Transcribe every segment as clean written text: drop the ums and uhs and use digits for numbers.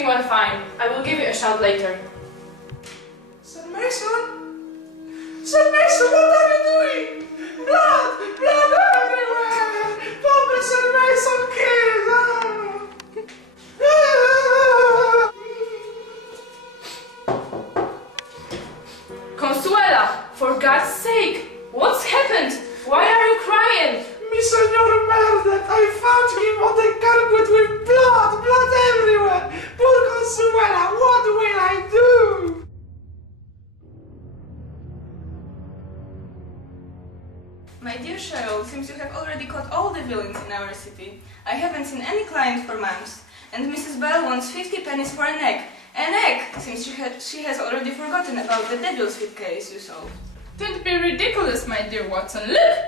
everything went fine. I will give you a shout later. Sir Mason? Sir Mason, what are you doing? Blood! Blood everywhere! Pobre Sir Mason killed! Consuela, for God's sake, what's happened? Why are you crying? Mi signor murdered! I found him on the carpet with blood! Blood everywhere! Poor Consuela, what will I do? My dear Cheryl, seems you have already caught all the villains in our city. I haven't seen any client for months. And Mrs. Bell wants 50 pennies for an egg. An egg! Seems she has already forgotten about the devil's feet case you solved. Don't be ridiculous, my dear Watson. Look!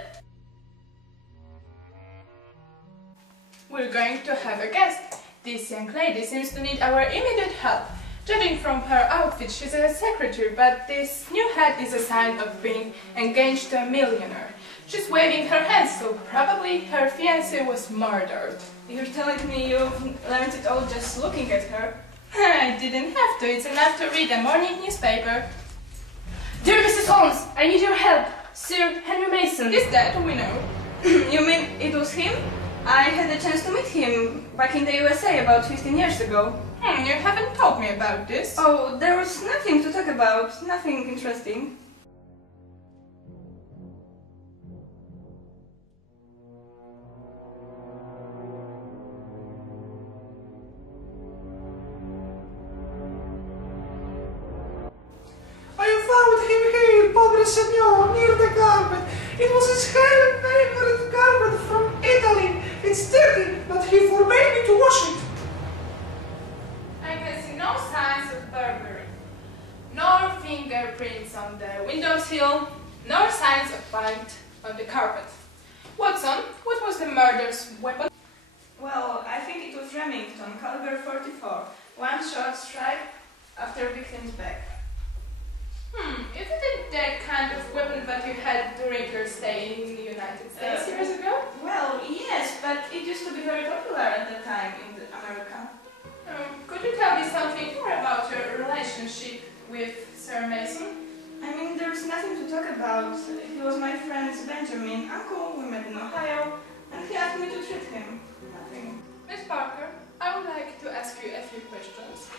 We're going to have a guest. This young lady seems to need our immediate help. Judging from her outfit, she's a secretary, but this new hat is a sign of being engaged to a millionaire. She's waving her hands, so probably her fiancé was murdered. You're telling me you've learned it all just looking at her? I didn't have to. It's enough to read a morning newspaper. Dear Mrs. Holmes, I need your help. Sir Henry Mason. Is that we know? You mean it was him? I had a chance to meet him back in the USA about 15 years ago. You haven't told me about this. Oh, there was nothing to talk about. Nothing interesting. I found him here, pobre senor, near the carpet. It was his favorite carpet from Italy. It's dirty, but he forbade me to wash it. I can see no signs of burglary, nor fingerprints on the windowsill, nor signs of paint on the carpet. Watson, what was the murderer's weapon? Well, I think it was Remington, caliber 44. One shot strike after victim's back. Isn't it that kind of weapon that you had during your stay in the United States years ago? Well, yes, but it used to be very popular at the time in America. Could you tell me something more about your relationship with Sir Mason? I mean, there's nothing to talk about. He was my friend's Benjamin uncle, we met in Ohio, and he asked me to treat him. Nothing. Miss Parker, I would like to ask you a few questions.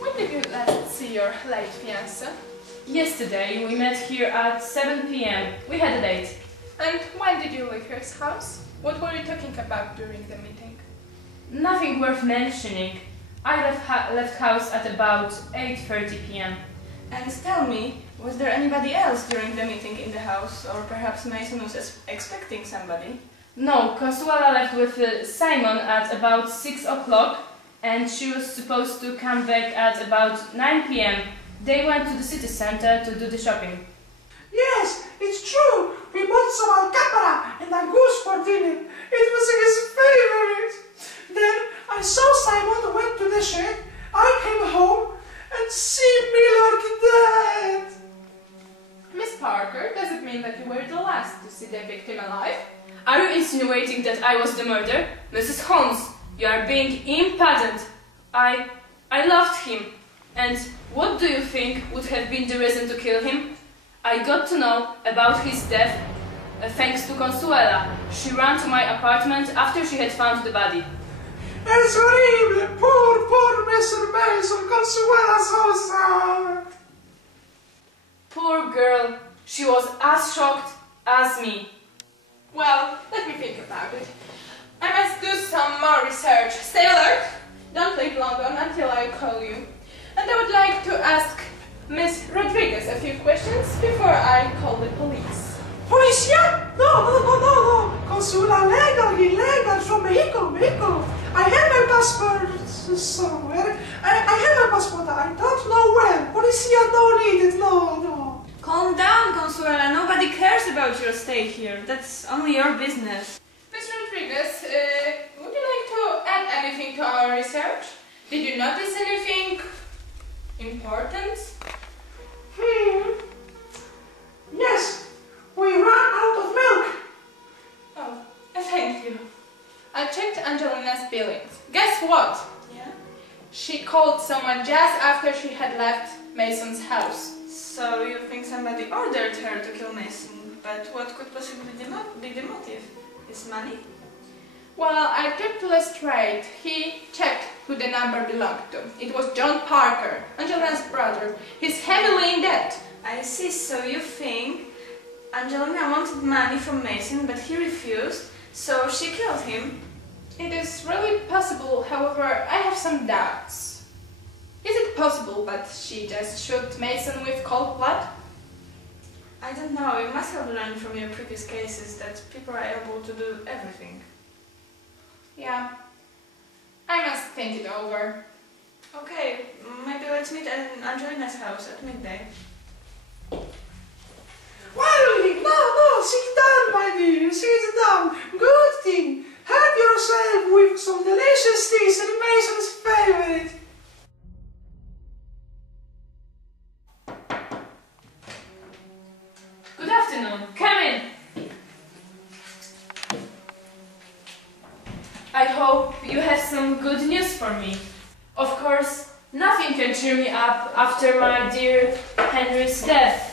When did you last see your late fiancé? Yesterday, we met here at 7 p.m. We had a date. And when did you leave his house? What were you talking about during the meeting? Nothing worth mentioning. I left house at about 8:30 p.m. And tell me, was there anybody else during the meeting in the house, or perhaps Mason was expecting somebody? No, Consuela left with Simon at about 6 o'clock, and she was supposed to come back at about 9 p.m. They went to the city center to do the shopping. Yes, it's true. We bought some alcapara and a goose for dinner. It was his favorite. Then I saw Simon went to the shed. I came home and see Millard dead. Miss Parker, does it mean that you were the last to see the victim alive? Are you insinuating that I was the murderer? Mrs. Holmes, you are being impudent. I loved him. And what do you think would have been the reason to kill him? I got to know about his death thanks to Consuela. She ran to my apartment after she had found the body. Es horrible. Poor Mr. Mason. Consuela so sad. Poor girl. She was as shocked as me. Well, let me think about it. I must do some more research. Stay alert. Don't leave London until I call you. And I would like to ask Miss Rodriguez a few questions before I call the police. Policia? No. Consuela, illegal, from Mexico. I have my passport somewhere. I have my passport, I don't know where. Policia don't need it, no. Calm down, Consuela. Nobody cares about your stay here. That's only your business. Miss Rodriguez, would you like to add anything to our research? Did you notice anything important? Yes, we ran out of milk. Oh, thank you. I checked Angelina's billings. Guess what? Yeah? She called someone just after she had left Mason's house. So you think somebody ordered her to kill Mason, but what could possibly be the motive? His money? Well, I talked to Lestrade. He checked who the number belonged to. It was John Parker, Angelina's brother. He's heavily in debt. I see, so you think Angelina wanted money from Mason, but he refused, so she killed him? It is really possible, however, I have some doubts. Is it possible that she just shot Mason with cold blood? I don't know, you must have learned from your previous cases that people are able to do everything. Yeah, I must think it over. Okay, maybe let's meet at Angelina's house at midday. Well, no, sit down, my dear, sit down. Good thing. Help yourself with some delicious things and Mason's favorite. Good afternoon. Come in. I hope you have some good news for me. Of course, nothing can cheer me up after my dear Henry's death.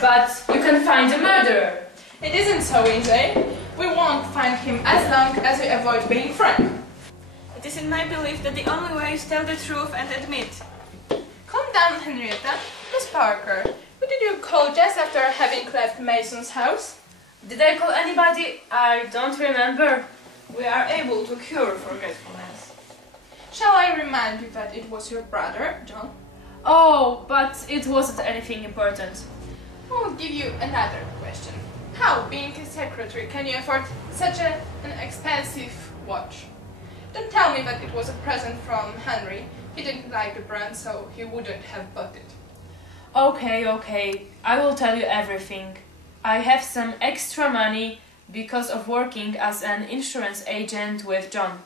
But you can find the murderer. It isn't so easy. We won't find him as long as we avoid being frank. It is in my belief that the only way is to tell the truth and admit. Calm down, Henrietta. Miss Parker, who did you call just after having left Mason's house? Did I call anybody? I don't remember. We are able to cure forgetfulness. Shall I remind you that it was your brother, John? Oh, but it wasn't anything important. I'll give you another question. How, being a secretary, can you afford such an expensive watch? Don't tell me that it was a present from Henry. He didn't like the brand, so he wouldn't have bought it. Okay, I will tell you everything. I have some extra money because of working as an insurance agent with John.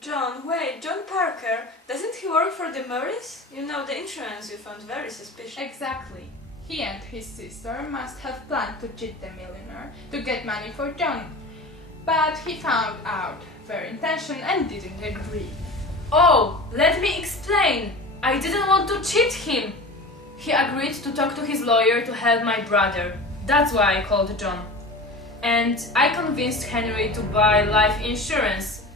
John, wait, John Parker, doesn't he work for the Murrays? You know, the insurance you found very suspicious. Exactly. He and his sister must have planned to cheat the millionaire to get money for John. But he found out their intention and didn't agree. Oh, let me explain. I didn't want to cheat him. He agreed to talk to his lawyer to help my brother. That's why I called John. And I convinced Henry to buy life insurance.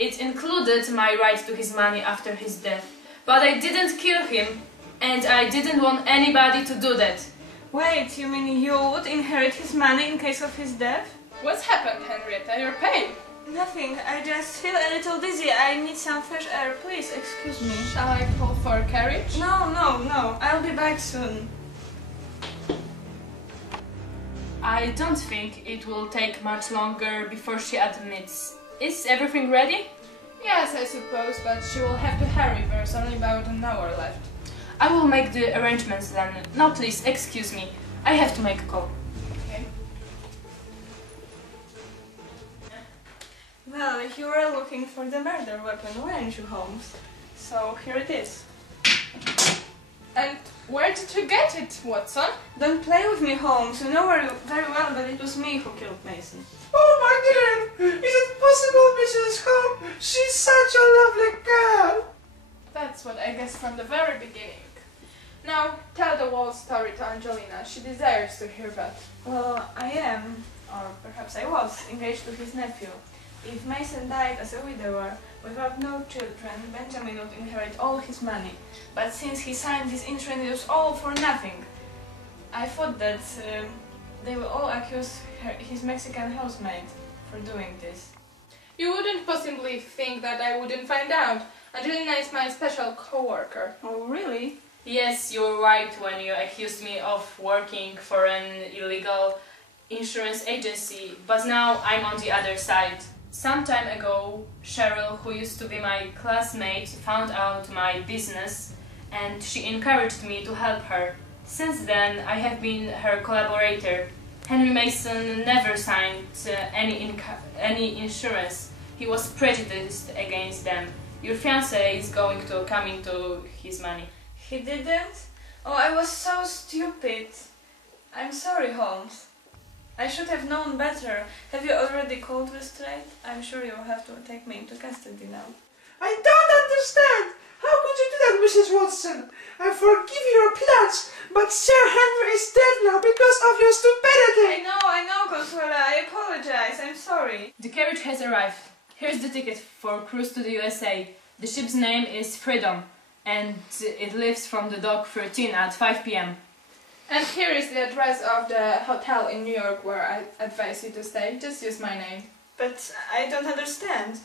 It included my right to his money after his death. But I didn't kill him. And I didn't want anybody to do that. Wait, you mean you would inherit his money in case of his death? What's happened, Henrietta? You're pale. Nothing, I just feel a little dizzy. I need some fresh air. Please, excuse me. Shall I call for a carriage? No. I'll be back soon. I don't think it will take much longer before she admits. Is everything ready? Yes, I suppose, but she will have to hurry. There's only about an hour left. I will make the arrangements then. Now please, excuse me. I have to make a call. Okay. Well, you were looking for the murder weapon, weren't you, Holmes? So here it is. And where did you get it, Watson? Don't play with me, Holmes. You know very well that it was me who killed Mason. Oh, my dear, is it possible, Mrs. Holmes? She's such a lovely girl. That's what I guessed from the very beginning. Now, tell the whole story to Angelina. She desires to hear that. Well, I am, or perhaps I was, engaged to his nephew. If Mason died as a widower, without no children, Benjamin would inherit all his money. But since he signed this insurance, it was all for nothing. I thought that they will all accuse his Mexican housemaid for doing this. You wouldn't possibly think that I wouldn't find out. Angelina is my special co-worker. Oh, really? Yes, you were right when you accused me of working for an illegal insurance agency, but now I'm on the other side. Some time ago, Cheryl, who used to be my classmate, found out my business and she encouraged me to help her. Since then, I have been her collaborator. Henry Mason never signed any insurance. He was prejudiced against them. Your fiancé is going to come into his money. He didn't? Oh, I was so stupid. I'm sorry, Holmes. I should have known better. Have you already called Lestrade? I'm sure you'll have to take me into custody now. I don't understand. How could you do that, Mrs. Watson? I forgive your plans, but Sir Henry is dead now because of your stupidity. I know, Consuela. I apologize. I'm sorry. The carriage has arrived. Here's the ticket for cruise to the USA. The ship's name is Freedom, and it leaves from the dock 13 at 5 p.m. And here is the address of the hotel in New York where I advise you to stay. Just use my name. But I don't understand.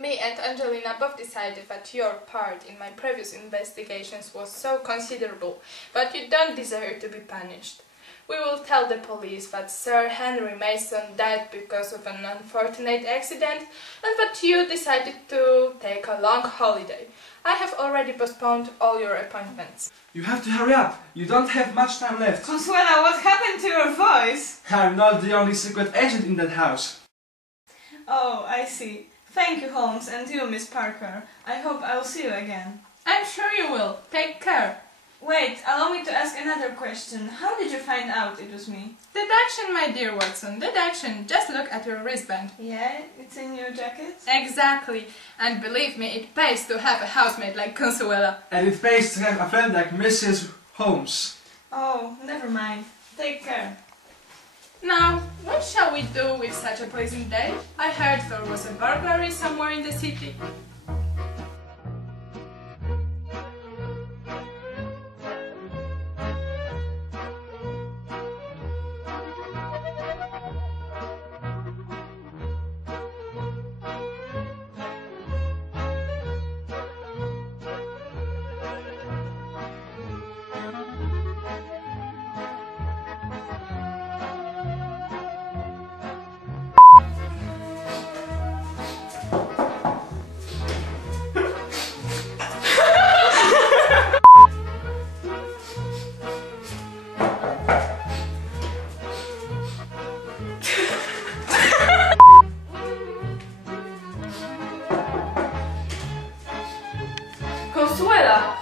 Me and Angelina both decided that your part in my previous investigations was so considerable, but you don't deserve to be punished. We will tell the police that Sir Henry Mason died because of an unfortunate accident and that you decided to take a long holiday. I have already postponed all your appointments. You have to hurry up. You don't have much time left. Consuela, what happened to your voice? I'm not the only secret agent in that house. Oh, I see. Thank you, Holmes, and you, Miss Parker. I hope I'll see you again. I'm sure you will. Take care. Wait, allow me to ask another question. How did you find out it was me? Deduction, my dear Watson, deduction. Just look at your wristband. Yeah, it's in your jacket? Exactly. And believe me, it pays to have a housemate like Consuela. And it pays to have a friend like Mrs. Holmes. Oh, never mind. Take care. Now, what shall we do with such a pleasant day? I heard there was a burglary somewhere in the city. Consuela!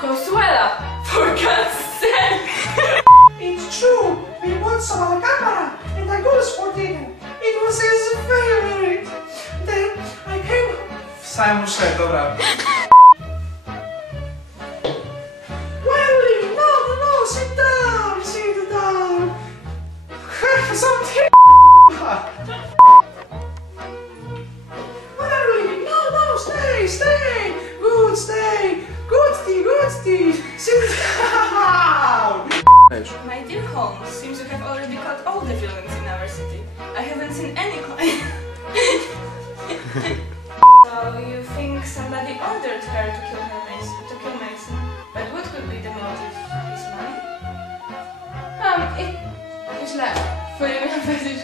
Consuela! For God's sake! It's true. We bought some camera and a goose for dinner. It was his favorite. Then I came... Simon said, dobra. Well, no, sit down. Something. What are we leaving? No, stay. Good tea. Sit down. My dear Holmes, seems you have already caught all the villains in our city. I haven't seen any client. So you think somebody ordered her to kill Mason? But what could be the motive? His money? Źle. Powinien powiedzieć